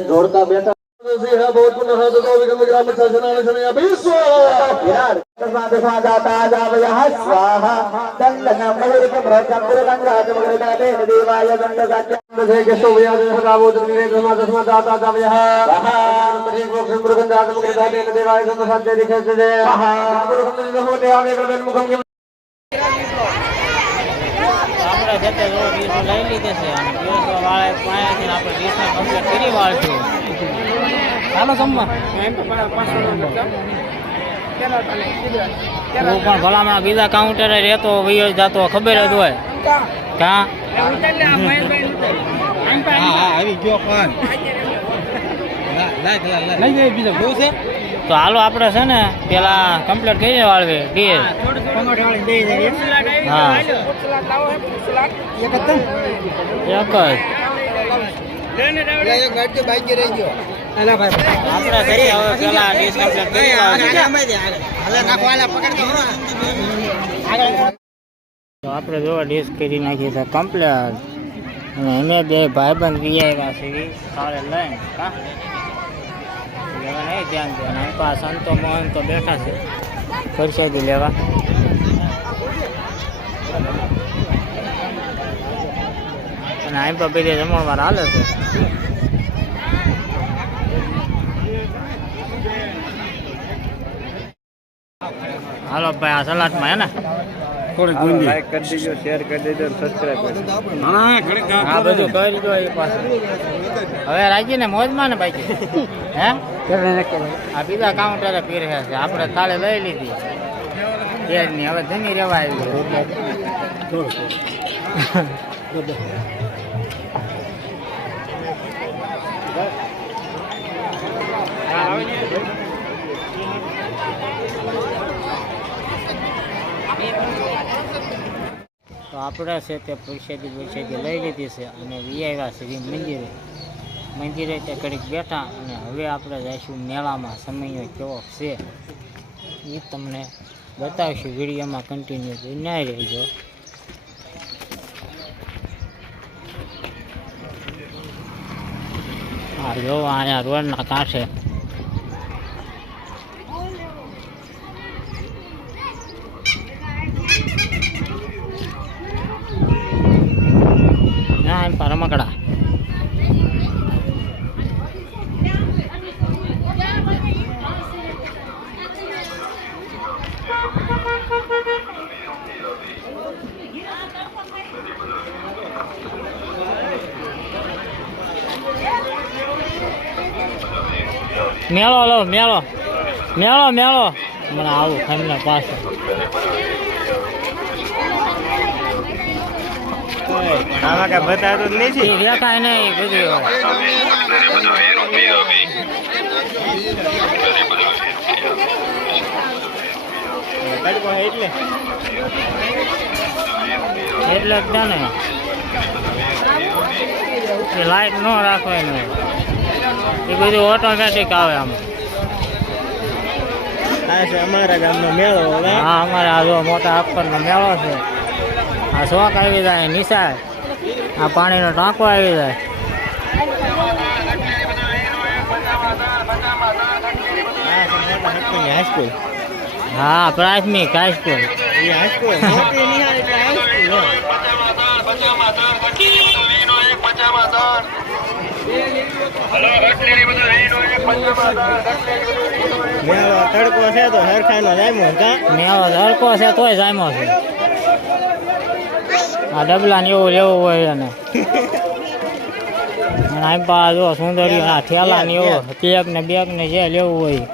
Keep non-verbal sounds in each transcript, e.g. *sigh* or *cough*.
ઢોળકા બેઠા. દેવાય મુખમ આપણે છે તે જો ડીસો લઈ લીધે છે અને ડીસો વાળા પાયાથી આપણે ડીસને કમ્પ્લીટ કરી વાળશું. ચાલો જમવા હું પણ ભલામણ બીજા કાઉન્ટરે રહેતો વયો જતો ખબર જ હોય. કાં? તો હાલો આપણે છે ને પેલા કમ્પ્લીટ કરી વાળવી ડીસ હા એક. જ આપણે કરીએ હવે પેલા ડીશ કમ્પ્લીટ કરી તો આપણે જો ડીશ કરી નાખી છે કમ્પ્લીટ અને અમે બે ભાઈબંધ વી આવ્યા છે. કાલે લઈને કા નહીં ધ્યાન દે તો આ સંતો મોહન તો બેઠા છે. પરસાદી લેવા. અને આમ પર બીજે જમણવાર હાલે છે. હાલો ભાઈ, આ સલાડમાં હે ને? થોડી ગુંદી? લાઈક કરી દેજો શેર કરી દેજો સબસ્ક્રાઇબ કરી હા ઘણી આ બધું કરી દો એ પાસે હવે રાજીને મોજમાં ને બાકી. હે? આ બીજા કાઉન્ટરે પી રહ્યા છે. આપણે તાળે લઈ લીધી. શેરની હવે ધની રહેવા આવી. તો આપણે છે તે પ્રસાદી પ્રસાદી લઈ લીધી છે અને વિયાવ્યા શ્રી મંદિરે. મંદિરે તે ઘડીક બેઠા અને હવે આપણે જઈશું મેળામાં, સમય કેવો છે? એ તમને બતાવીશું, વિડીયોમાં કન્ટિન્યુ જોઈને રહેજો. આ જો અહીંયા રોડના કાંઠે ના એમ પર રમકડા મેળો લો મેળો. મેળો મેળો. મને આવું ખાઈને પાસે. આમાં કઈ બતાવતું જ નથી દેખાય નહીં બધું. એટલે એટલે જ ને. લાઈટ ન રાખવાની એ બધું ઓટોમેટિક આવે આમ. આ છે અમારા ગામનો મેળો હા અમારે આ જો મોટા અખરનો મેળો છે. આ શોખ આવી જાય નિશાળ આ પાણીનો ટાંકો આવી જાય. હાઈસ્કૂલ હા પ્રાથમિક હાઈસ્કૂલ એ હાઈસ્કૂલ મોટી નિહાળ એટલે હાઈસ્કૂલ મેળો તડકો છે તો હરખાનો જામ્યો કા? મેળો તડકો છે તોય જામ્યો છે. આ ડબલા ને એવું લેવું હોય એને. આમ પા જો આ ને એવું કેક ને જે લેવું હોય.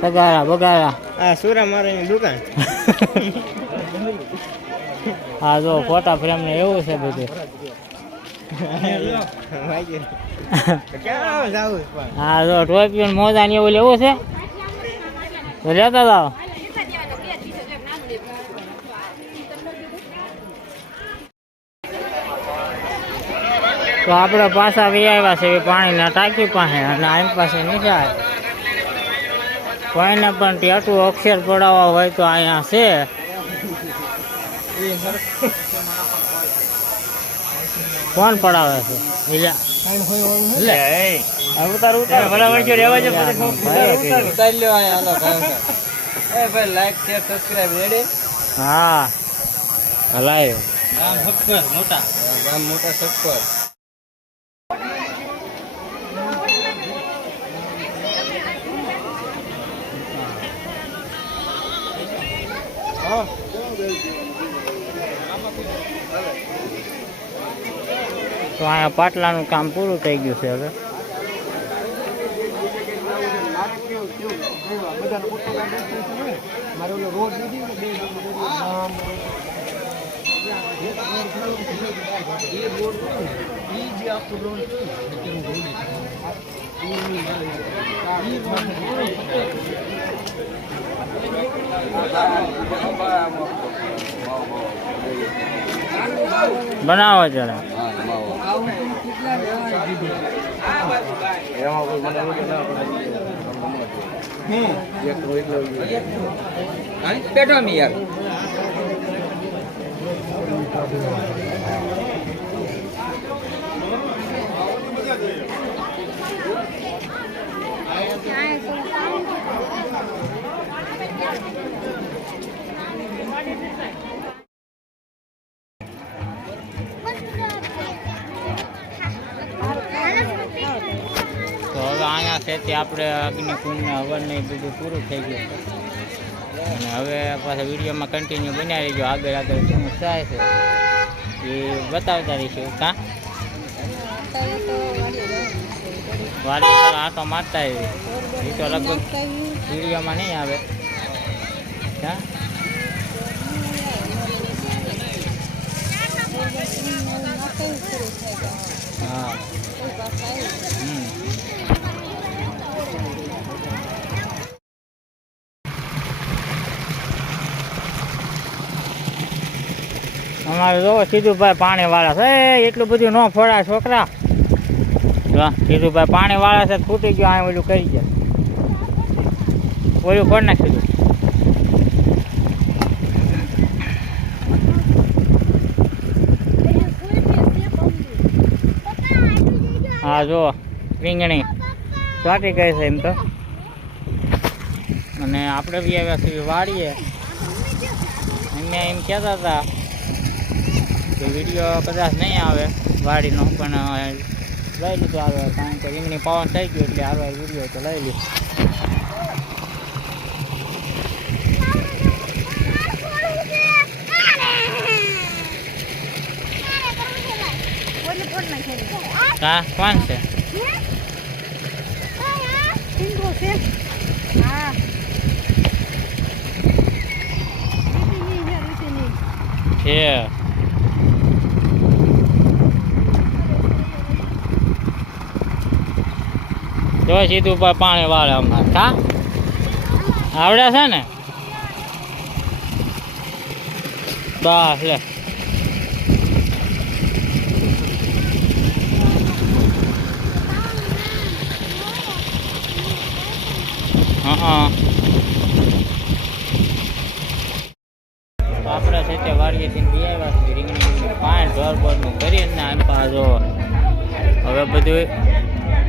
તગારા બગારા. આ સુરા દુકાન? *laughs* જો ફોટા ફ્રેમ ને એવું છે બધું. હા જો ટોપીઓ મોજા ને એવું લેવું છે તો લેતા જાઓ તો આપણે પાછા વી આવ્યા છે પાણીના ટાંકી પાસે અને આમ પાસે નીકળાય કોઈને પણ ટેટું અક્ષર પડાવવા હોય તો અહીંયા છે કોણ પડાવે છે? બીજા ઉતાર ઉતાર. રેવા પછી લ્યો હાલો એ ભાઈ લાઈક શેર સબસ્ક્રાઇબ રેડી હા. હલાય આમ હક્કર મોટા. ગામ મોટા સક્કર. તો અહીંયા પાટલાનું કામ પૂરું થઈ ગયું છે હવે. બનાવો જરા. પેટો મી યાર તો હવે અહીંયા છે તે આપણે અગ્નિકુંડને હવન ને એ બધું પૂરું થઈ ગયું. અને હવે પાછા વિડીયોમાં કન્ટિન્યુ બનાવી રહીજો. આગળ આગળ શું થાય છે એ બતાવતા રહીશું. કાં વાડી પર આટો મારતા એ તો લગભગ વિડીયોમાં નહીં આવે. હા? હા. અમારે જો સીધુભાઈ પાણી વાળા છે એટલું બધું ન ફોડાય છોકરા. જો સીધુભાઈ પાણી વાળા છે ખૂટી ગયો અહીં ઓલું કરી ગયા ઓલું ફોડ નાખી સીધું હા જો રીંગણી. ચોટી ગઈ છે એમ તો. અને આપણે બી આવ્યા છીએ વાડીએ. એમને એમ કહેતા હતા કે વીડિયો કદાચ નહીં આવે વાડીનો પણ લઈ લીધો આવે કારણ કે રીંગણી પાવન થઈ ગયું એટલે આવે વીડિયો તો લઈ લીધો હા કોણ છે? છે. જો સીધું પાણી વાળે હમણાં. હા આવડે છે ને? બસ, લે. આપણે છે તે વાડીએથી બી આવ્યા છીએ. રીંગણી રીંગણી પાણી, ઢોર, બોરનું કરીને આમ પાછો. હવે બધું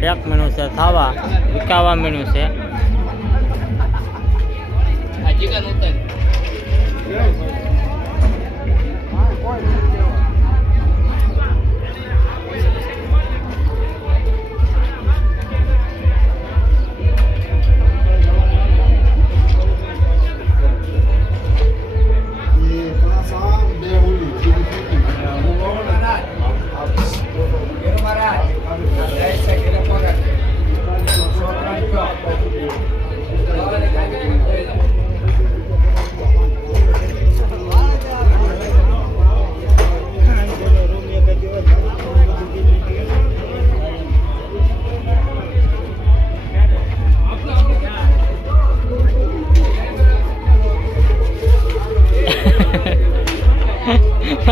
પેક મેળ્યું છે થાવા વિકાવા મેળ્યું છે.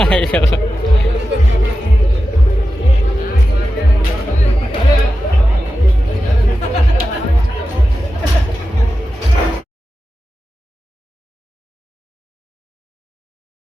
哎 *laughs* 呦